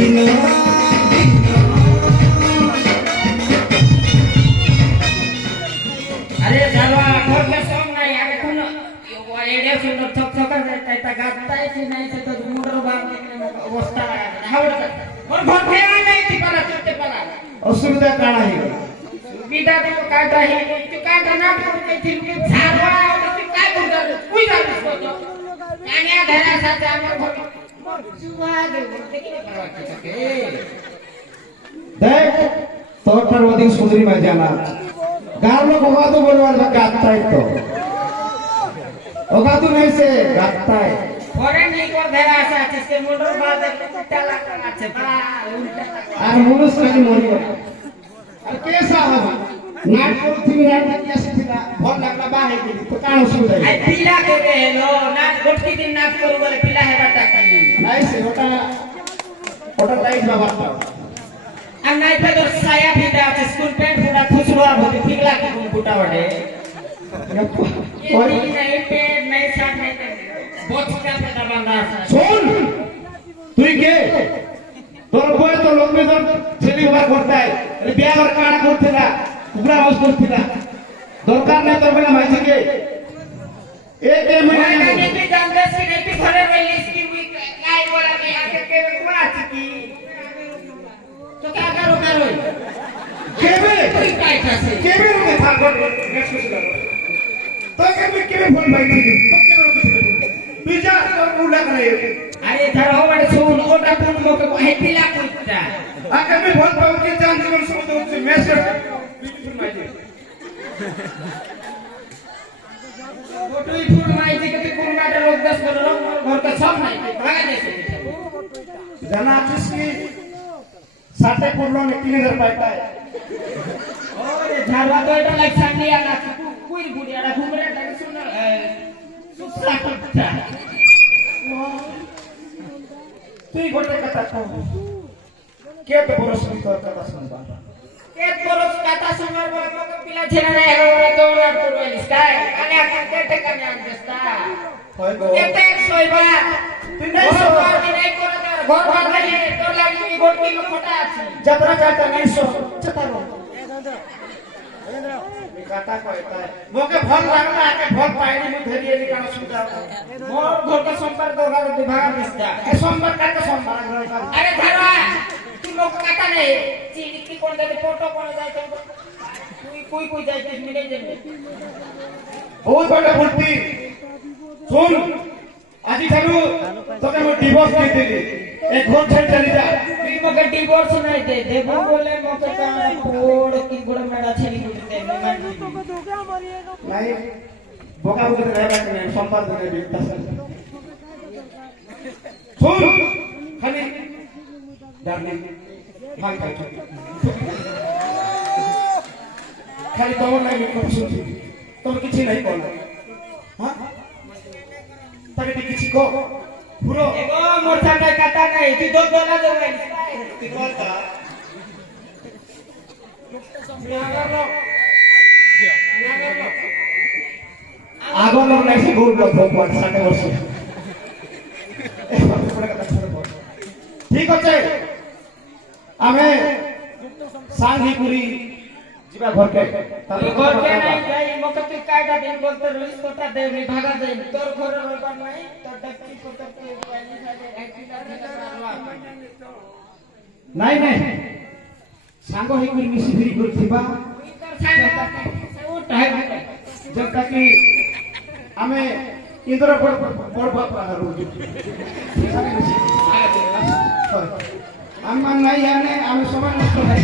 अरे झाला घर के सॉन्ग नाही आगे कोण एडिया सुंदर थक थक काय गाताय की नाही ते तर मोटर बाग अवस्था आवडत और घर फेरा नाही ती पाला ते पाला असुविधा काढ आहे सुविधा तो काय आहे तू काय करणार करते थी झाडवा तू काय करणार कुई जातस तो कान्या घरासाठी आम्ही घर जुवा दे बोलते की नाही परवाचे देख तोटर वदी सुंदरी मजा ना गार लोग होगा तो बोलवार गाता है तो होगा तो नहीं से गाता है फॉरेन नहीं को धरा ऐसा जिसके मोटर बात चला अच्छे बड़ा उल्टा আর মনুষ কানি মরিব আর কেসা হবে নাট করতে নাট কেসে ছিল ভাল লাগলা বাহে গেলি তো কাণ অসুবিধা आई पीला के हेलो नाच गोटी दिन नाच करू बोले पीला है बाटा की নাই সে ওটা লাইট বাবাটা अब नहीं पे तो साया फीटा আছে स्कूल पैंट पूरा खुशरुआ होती पिघला के गुटा वडे ये नहीं पेट नहीं शर्ट नहीं बोचका पे दबाना শোন তুই কে তোর বয় তো লম্বে তোর ছেলে বিবাহ করতে হয় বিয়া আর কানা করতে না কুকুরা হাউস করতে না দরকার নাই তোর বলে মাইছে কে एक महीना नहीं भी जानते से नहीं भी घरे में इसकी काय बोला मैं आके के बात की तो क्या करो केबे कोई काय कैसे केबे रुके था गोल नेक्स्ट क्वेश्चन तो केबे फोन माइथे तो केबे रुके तुझा तो उला करे अरे धर हो बड़े सुन ओटा फोन मोके है पिला कुत्ता आ केबे फोन पाऊ के जान जीवन समझ से मैसेज ब्यूटीफुल माइथे फोटो ही फुल माइथे के कोन बाटे लोग 10 बोल लोग घर का सब नहीं भागा जैसे जना किसकी साटे पड़लो ने 3000 पाता है और झारवा तो এটা লাইক সামনে আলা কুইর গুড়িয়াড়া ঘুমরে টাকে শুন সুসলা কুত্তা তুই গোটে কথা কও কে তো বরস তোর কথা শুনবা কে বরস কথা শুনবার বলে মকে পিলা ছেলে না এগোরে দৌড়ার করবালিস কাই কানে আকে কেটে কানে আনতেস্তা হয় গো কেটে সইবা তুই নাই সবার নাই করে ঘর বানাই তোর লাগি গোটকি খটা আছে যাত্রা কাটা নাই সো চতারো काटा कहता है मोके फल लागला आके फल पाइनी मु धरिए नि काना सुधा मोर घर का संपर्क तो घर विभाग दिसता ए सोमवार काटे सोमवार अरे धरवा तू लोग काटा नहीं चीनी की कोण दे फोटो कोण जाय तो कोई जाय तो मिले जेने बहुत बड़ा फुर्ती सुन আজি ঠানু তোকে মই ডিভোর্স দিয়ে দিলি এক ঘর ছেড়ে চলে যা তুই মকে ডিভোর্স নাই দে দেবো বলে মকে কানা পোড় কি গোড় মেড়া ছেলি গুলি দে নাই বোকা বুকে रहबा के संपर्क ने बिकता सुन खाली डार्लिंग भाग भाग खाली तो नहीं मिल सुन তোর কিছু নাই কোন हां তাকে কিছু কো পুরো এগো মোর সাথে কাটা নাই তুই দো দোলা দেবে তুই বলতা আগো লোক নাই সে গোল লোক ভগবান সাথে বসে ঠিক আছে আমি সাংহিপুরি जिबा घर के घर के नहीं जाई मके तू कायदा दिन बोलते रोज कोटा दे नी भागा दे तोर घर रोबा नहीं तो डक्की को तो पानी खाले नहीं नहीं सांगो ही कुल मिसी फिरी करथिबा वो टाइम जब तक कि हमें इंद्र बड़ बाप रो हम नहीं आने हमें समय नष्ट है